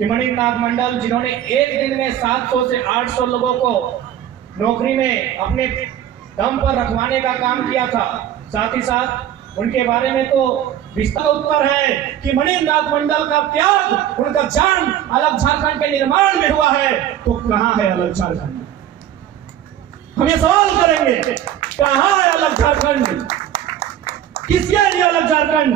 कि मणिनाथ मंडल जिन्होंने एक दिन में 700 से 800 लोगों को नौकरी में अपने दम पर रखवाने का काम किया था, साथ ही साथ उनके बारे में तो विस्तार उत्तर है कि मणिनाथ मंडल का त्याग, उनका जान अलग झारखंड के निर्माण में हुआ है, तो कहां है अलग झारखंड? हम ये सवाल करेंगे, कहां है अलग झारखंड? किसके लिए अलग झारखंड?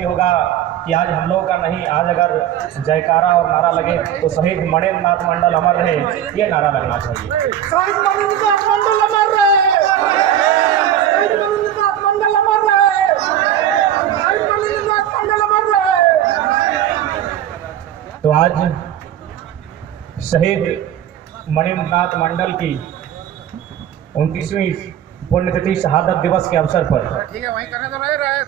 होगा कि आज हम लोगों का नहीं, आज अगर जयकारा और नारा लगे तो शहीद मणिनाथ मंडल अमर रहे, ये नारा लगना चाहिए। शहीद मणिनाथ मंडल अमर रहे, शहीद मणिनाथ मंडल अमर रहे, शहीद मणिनाथ मंडल अमर रहे। तो आज शहीद मणिनाथ मंडल की 29वीं पुण्यतिथि शहादत दिवस के अवसर पर ठीक है, वहीं करने तो रहे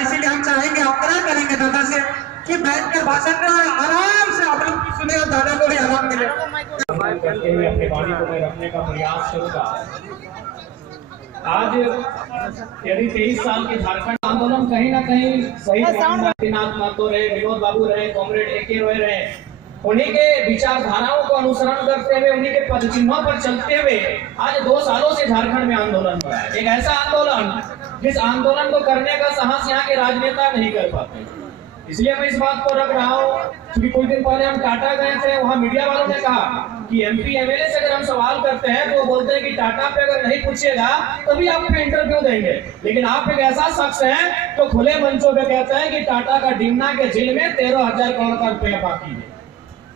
इसीलिए हम चाहेंगे, आग्रह करेंगे दादा से कि बैठकर भाषण आराम से आप लोग सुने और दादा को भी आराम मिले। करते हुए अपने वाणी को मैं रखने का प्रयास करूंगा। आज यदि 23 साल के झारखंड आंदोलन कहीं ना कहीं शहीद मणिनाथ महतो रहे, विनोद बाबू रहे, कॉमरेड AK रॉय रहे, उन्हीं के विचारधाराओं को अनुसरण करते हुए, उन्हीं के पद चिन्हों पर चलते हुए आज 2 सालों से झारखंड में आंदोलन हो रहा है। एक ऐसा आंदोलन जिस आंदोलन को करने का साहस यहाँ के राजनेता नहीं कर पाते। इसलिए मैं इस बात को रख रहा हूँ क्योंकि कुछ दिन पहले हम टाटा गए थे, वहाँ मीडिया वालों ने कहा कि MP MLA से अगर हम सवाल करते हैं तो वो बोलते हैं कि टाटा पे अगर नहीं पूछिएगा तभी आप पे इंटरव्यू देंगे, लेकिन आप एक ऐसा शख्स है तो खुले मंचों पे कहते हैं कि टाटा का डिमना के जेल में 13,000 करोड़ का रुपया बाकी है।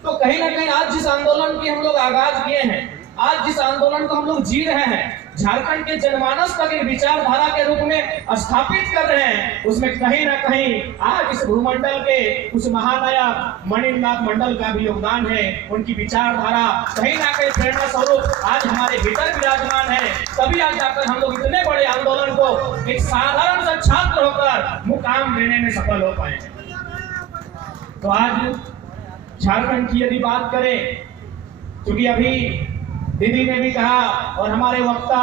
तो कहीं ना कहीं आज जिस आंदोलन की हम लोग आगाज किए हैं, आज जिस आंदोलन को हम लोग जी रहे हैं, झारखंड के जनमानस तक एक विचारधारा के रूप में स्थापित कर रहे हैं, उसमें कहीं ना कहीं आज इस भूमंडल के उस महानायक मणिनाथ मंडल का भी योगदान है। उनकी विचारधारा कहीं ना कहीं प्रेरणा स्वरूप आज हमारे भीतर विराजमान है, तभी आज जाकर हम लोग इतने बड़े आंदोलन को एक साधारण सा छात्र होकर मुकाम देने में सफल हो पाए। तो आज झारखंड की यदि बात करें, क्योंकि अभी दीदी ने भी कहा और हमारे वक्ता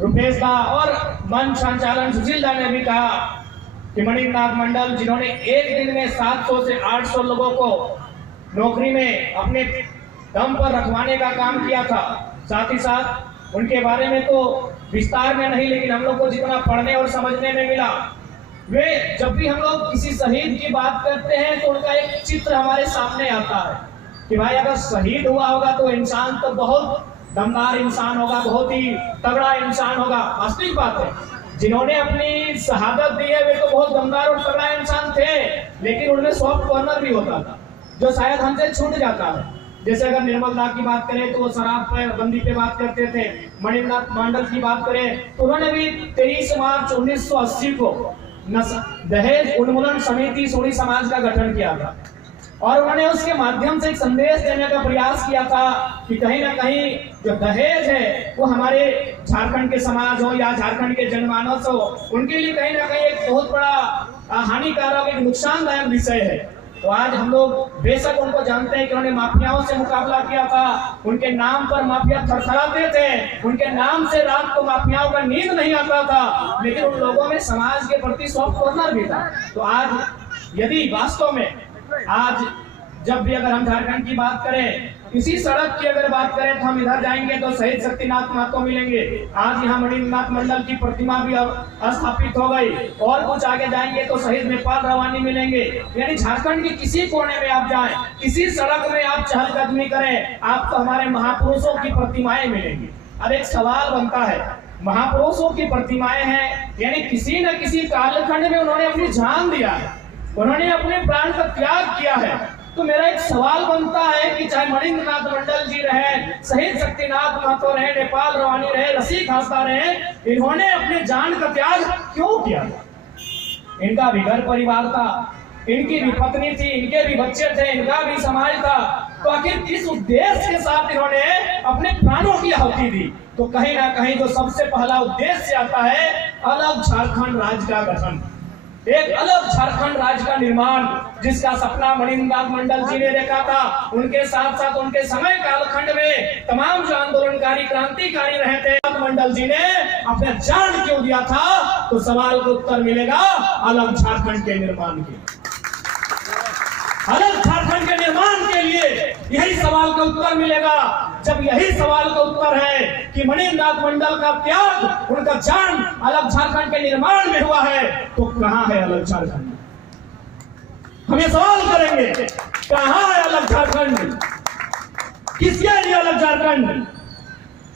रुपेश दा और मंच संचालन सुशील दा ने भी कहा कि मणिनाथ मंडल जिन्होंने एक दिन में 700 से 800 लोगों को नौकरी में अपने दम पर रखवाने का काम किया था, साथ ही साथ उनके बारे में तो विस्तार में नहीं, लेकिन हम लोग को जितना पढ़ने और समझने में मिला, वे जब भी हम लोग किसी शहीद की बात करते हैं तो उनका एक चित्र हमारे सामने आता है कि भाई अगर शहीद हुआ होगा तो इंसान तो बहुत दमदार इंसान होगा, बहुत ही तगड़ा इंसान होगा। वास्तविक बात है, जिन्होंने अपनी शहादत दी है वे तो बहुत दमदार और तगड़ा इंसान थे, लेकिन उनमें सॉफ्ट कॉर्नर भी होता था जो शायद हमसे छूट जाता है। जैसे अगर निर्मल दा की बात करें तो वो शराब पर बंदी पे बात करते थे। मणिनाथ मंडल की बात करें तो उन्होंने भी 23 मार्च 1980 को दहेज उन्मूलन समिति सोनी समाज का गठन किया था और उन्होंने उसके माध्यम से एक संदेश देने का प्रयास किया था कि कहीं ना कहीं जो दहेज है वो हमारे झारखंड के समाज हो या झारखंड के जनमानस हो, उनके लिए कहीं ना कहीं एक बहुत बड़ा हानिकारक, एक नुकसानदायक विषय है। तो आज हम लोग बेशक उनको जानते हैं कि उन्होंने माफियाओं से मुकाबला किया था, उनके नाम पर माफिया थरथराते थे, उनके नाम से रात को माफियाओं का नींद नहीं आता था, लेकिन उन लोगों में समाज के प्रति सॉफ्ट कॉर्नर भी था। तो आज यदि वास्तव में आज जब भी अगर हम झारखंड की बात करें, किसी सड़क की अगर बात करें तो हम इधर जाएंगे तो शहीद शक्तिनाथ महतो मिलेंगे। आज यहाँ मणिनाथ मंडल की प्रतिमा भी स्थापित हो गई और कुछ आगे जाएंगे तो शहीद नेपाल रवानी मिलेंगे। यानी झारखंड के किसी कोने में आप जाएं, किसी सड़क में आप चहलकदमी करें, आपको हमारे महापुरुषों की प्रतिमाएं मिलेंगी। अब एक सवाल बनता है, महापुरुषों की प्रतिमाएं हैं यानी किसी न किसी कालखंड में उन्होंने अपनी जान दिया है, उन्होंने अपने प्राण का त्याग किया है। तो मेरा एक सवाल बनता है कि चाहे मणिनाथ शहीद शक्तिनाथ महतो रहे, नेपाल रवानी रहे, रसी खास्ता रहे, इन्होंने अपने जान का त्याग क्यों किया? इनका भी घर परिवार था, इनकी भी पत्नी थी, इनके भी बच्चे थे, इनका भी समाज था, तो आखिर किस उद्देश्य के साथ इन्होंने अपने प्राणों की आहुति दी? तो कहीं ना कहीं जो सबसे पहला उद्देश्य आता है, अलग झारखंड राज्य का गठन, एक अलग झारखंड राज्य का निर्माण, जिसका सपना मणिनाथ मंडल जी ने देखा था। उनके साथ साथ उनके समय कालखंड में तमाम जो आंदोलनकारी क्रांतिकारी रहे थे, मंडल जी ने अपने जान क्यों दिया था? तो सवाल का उत्तर मिलेगा अलग झारखंड के निर्माण के, अलग झारखंड के निर्माण के लिए यही सवाल का उत्तर मिलेगा। जब यही सवाल का उत्तर है कि मणिनाथ मंडल का त्याग, उनका जान अलग झारखंड के निर्माण में हुआ है, तो कहां है अलग झारखंड? हम ये सवाल करेंगे, कहां है अलग झारखंड? किसके लिए अलग झारखंड?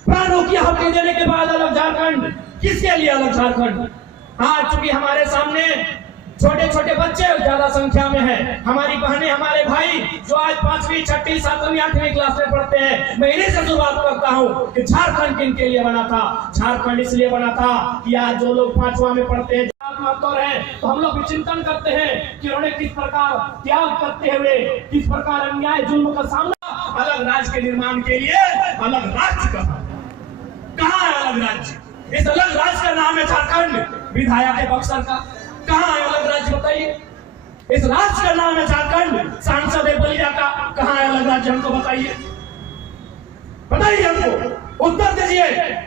प्राणों की आहुति देने के बाद अलग झारखंड, किसके लिए अलग झारखंड? आज चूंकि हमारे सामने छोटे छोटे बच्चे ज्यादा संख्या में हैं, हमारी बहनें, हमारे भाई जो आज 5वीं 6वीं 7वीं 8वीं क्लास में पढ़ते हैं, मैं इन्हीं से शुरुआत करता हूं कि झारखंड किनके लिए बना था? झारखंड इसलिए बना था कि आज जो लोग 5वां में पढ़ते हैं, तो हम लोग भी चिंतन करते हैं कि उन्होंने किस प्रकार त्याग करते हुए, किस प्रकार अन्याय जुल्म का सामना, अलग राज्य के निर्माण के लिए अलग राज्य कहाँ है अलग राज्य? इस अलग राज्य का नाम है झारखंड। विधायक है बक्सर का, कहाँ है अलग राज्य बताइए? इस राज्य का नाम है झारखंड। सांसद है बलिया का, कहाँ है अलग राज्य? हमको बताइए, बताइए हमको, उत्तर दीजिए।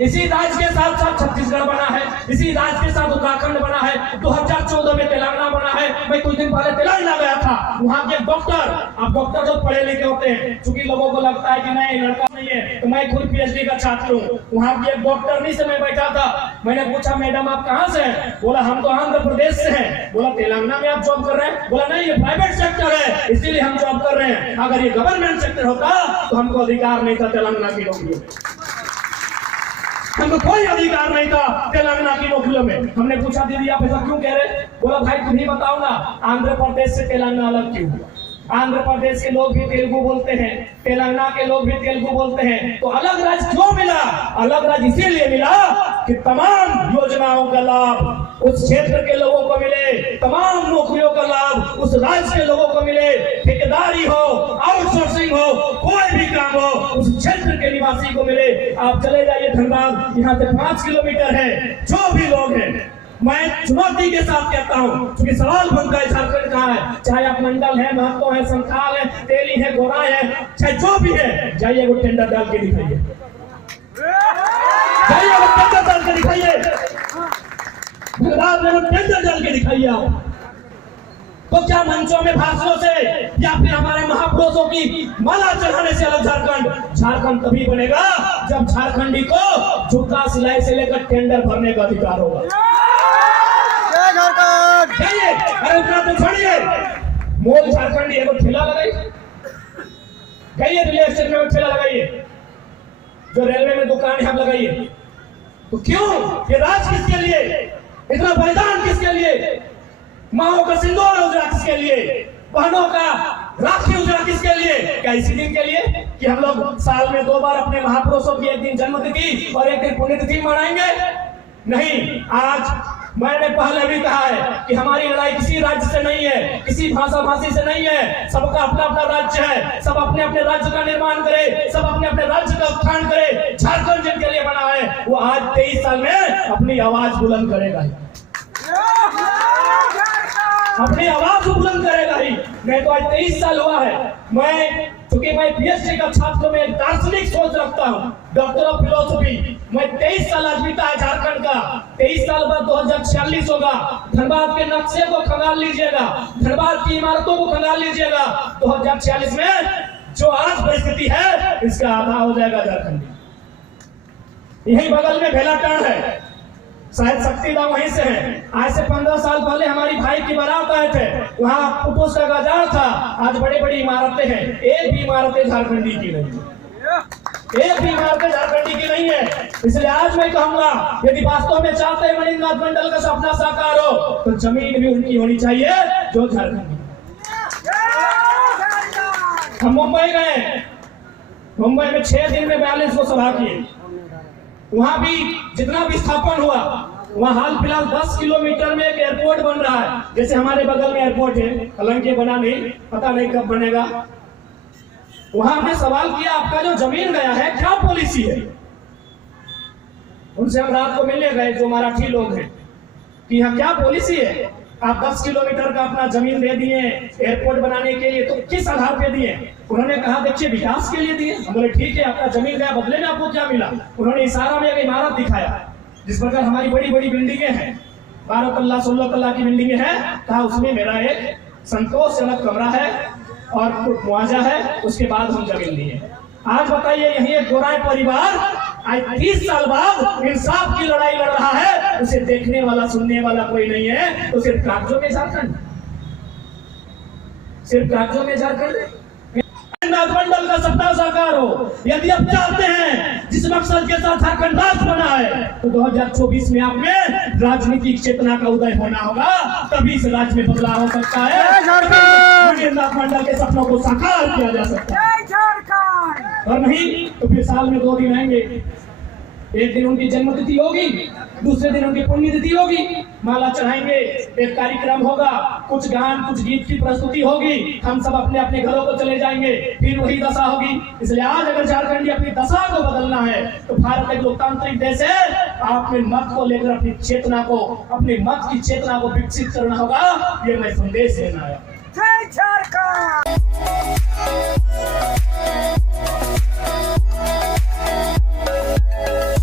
इसी राज्य के साथ साथ छत्तीसगढ़ बना है, इसी राज्य के साथ उत्तराखंड बना है, 2014 में तेलंगाना बना है। मैं कुछ दिन पहले तेलंगाना गया था, वहां के डॉक्टर, अब डॉक्टर जो पढ़े लिखे होते हैं, चूंकि लोगों को लगता है कि नहीं लड़का नहीं है, तो मैं खुद PhD का छात्र हूँ। वहां की एक डॉक्टरनी से मैं बैठा था, मैंने पूछा मैडम आप कहाँ से हैं? बोला हम तो आंध्र प्रदेश से हैं। बोला तेलंगाना में आप जॉब कर रहे हैं? बोला नहीं, ये प्राइवेट सेक्टर है, इसीलिए हम जॉब कर रहे हैं। अगर ये गवर्नमेंट सेक्टर होता तो हमको अधिकार नहीं था तेलंगाना की नौकरियों में, हमको कोई अधिकार नहीं था तेलंगाना की नौकरियों में। हमने पूछा दीदी आप ऐसा क्यों कह रहे? बोला भाई तुम ही बताओ ना, आंध्र प्रदेश से तेलंगाना अलग क्यों हुआ? आंध्र प्रदेश के लोग भी तेलुगु बोलते हैं, तेलंगाना के लोग भी तेलुगु बोलते हैं, तो अलग राज्य क्यों मिला? अलग राज्य इसीलिए मिला कि तमाम योजनाओं का लाभ उस क्षेत्र के लोगों को मिले, तमाम नौकरियों का लाभ उस राज्य के लोगों को मिले, ठेकेदारी हो, आउटसोर्सिंग हो, कोई भी काम हो उस क्षेत्र के निवासी को मिले। आप चले जाइए धनबाद, यहाँ से 5 किलोमीटर है, जो भी लोग हैं, मैं चुनौती के साथ कहता हूँ, क्योंकि सवाल बनता है झारखंड कहाँ है? चाहे आप मंडल है, महतो है, संथाल है, तेली है, गोरा है, चाहे जो भी है, जाइए वो टेंडर डाल के दिखाइए, जाइए वो टेंडर डाल के दिखाइए, टेंडर डाल के दिखाइए आप। तो क्या मंचों में भाषणों से या फिर हमारे महापुरुषों की माला चढ़ाने से अलग झारखंड? झारखंड तभी बनेगा जब झारखंडी को जूता सिलाई से लेकर टेंडर भरने का अधिकार होगा। अरे उतना तो छोड़िए, मोल झारखंडी है, ठेला लगाइए, जाइए रियल एस्टेट में ठेला लगाइए, जो रेलवे में दुकान है आप लगाइए। तो क्यों ये राज किसके लिए? इतना बलिदान किसके लिए? माओ का सिंदूर उजरा किसके लिए? बहनों का राखी उजरा किसके लिए? क्या इसी दिन के लिए कि हम लोग साल में 2 बार अपने महापुरुषों की एक दिन जन्मतिथि और एक दिन पुण्यतिथि मनाएंगे? नहीं, आज मैंने पहले भी कहा है कि हमारी लड़ाई किसी राज्य से नहीं है, किसी भाषा भाषी से नहीं है, सबका अपना अपना राज्य है, सब अपने अपने राज्य का निर्माण करे, सब अपने अपने राज्य का उत्थान करे। झारखंड जिनके लिए बना है वो आज 23 साल में अपनी आवाज बुलंद करेगा ही, अपनी आवाज बुलंद करेगा ही। नहीं तो आज 23 साल हुआ है, चूंकि मैं PhD का छात्र में दार्शनिक सोच रखता हूँ, डॉक्टर ऑफ फिलोसफी, मैं 23 साल आज बीता है झारखंड का। 23 साल बाद 2046 होगा। धनबाद के नक्शे को खंगाल लीजिएगा, धनबाद की इमारतों को खंगाल लीजिएगा, 2046 में जो आज परिस्थिति है इसका आधा हो जाएगा झारखंड। यही बगल में भेलाटांड है, शायद शक्तिदा वहीं से है। आज से 15 साल पहले हमारी भाई की बारात आए थे, वहाँ पुपुस का बाजार था, आज बड़ी बड़ी इमारतें हैं, एक भी इमारतें झारखंडी की नहीं है, एक भी इमारतें झारखंडी की नहीं है। इसलिए आज मैं कहूंगा यदि वास्तव में चाहते हैं मणिनाथ मंडल का सपना साकार हो तो जमीन भी उनकी होनी चाहिए जो झारखंडी। हम मुंबई गए, मुंबई में 6 दिन में 42 को सभा किए। वहां भी जितना भी स्थापन हुआ, वहां हाल फिलहाल 10 किलोमीटर में एक एयरपोर्ट बन रहा है। जैसे हमारे बगल में एयरपोर्ट है, हालांकि बना नहीं, पता नहीं कब बनेगा। वहां हमने सवाल किया, आपका जो जमीन गया है क्या पॉलिसी है? उनसे हम रात को मिलने गए, जो मराठी लोग हैं, कि यहाँ क्या पॉलिसी है? आप 10 किलोमीटर का अपना जमीन दे दिए एयरपोर्ट बनाने के लिए, तो किस आधार पे दिए? उन्होंने कहा देखिए विकास के लिए दिए। हम बोले ठीक है, आपका जमीन गया, बदले में आपको क्या मिला? उन्होंने इशारा में एक इमारत दिखाया, जिस प्रकार हमारी बड़ी बड़ी बिल्डिंगें हैं, 12 तल्ला 16 तल्ला की बिल्डिंगें हैं। कहा उसमें मेरा एक संतोषजनक कमरा है और मुआवजा है, उसके बाद हम जमीन दिए। आज बताइए, यही एक गोराई परिवार आज 30 साल बाद इंसाफ की लड़ाई लड़ रहा है, उसे देखने वाला सुनने वाला कोई नहीं है, तो सिर्फ कागजों में झारखंड, सिर्फ कागजों में झारखंड। मंडल का सत्ता साकार हो, यदि आप चाहते हैं जिस मकसद के साथ झारखंड राज्य बना है, तो 2024 में आप में राजनीतिक चेतना का उदय होना होगा, तभी इस राज्य में बदलाव हो सकता है, मंडल के सपनों को साकार किया जा सकता है। और नहीं तो फिर साल में 2 दिन आएंगे, एक दिन उनकी जन्मतिथि होगी, दूसरे दिन उनकी पुण्यतिथि होगी, माला चढ़ाएंगे, एक कार्यक्रम होगा, कुछ गान कुछ गीत की प्रस्तुति होगी, हम सब अपने अपने घरों को चले जाएंगे, फिर वही दशा होगी। इसलिए आज अगर झारखंडी अपनी दशा को बदलना है, तो भारत एक लोकतांत्रिक देश है, आपने मत को लेकर अपनी चेतना को, अपने मत की चेतना को विकसित करना होगा। ये मैं संदेश देना है। जय झारखंड।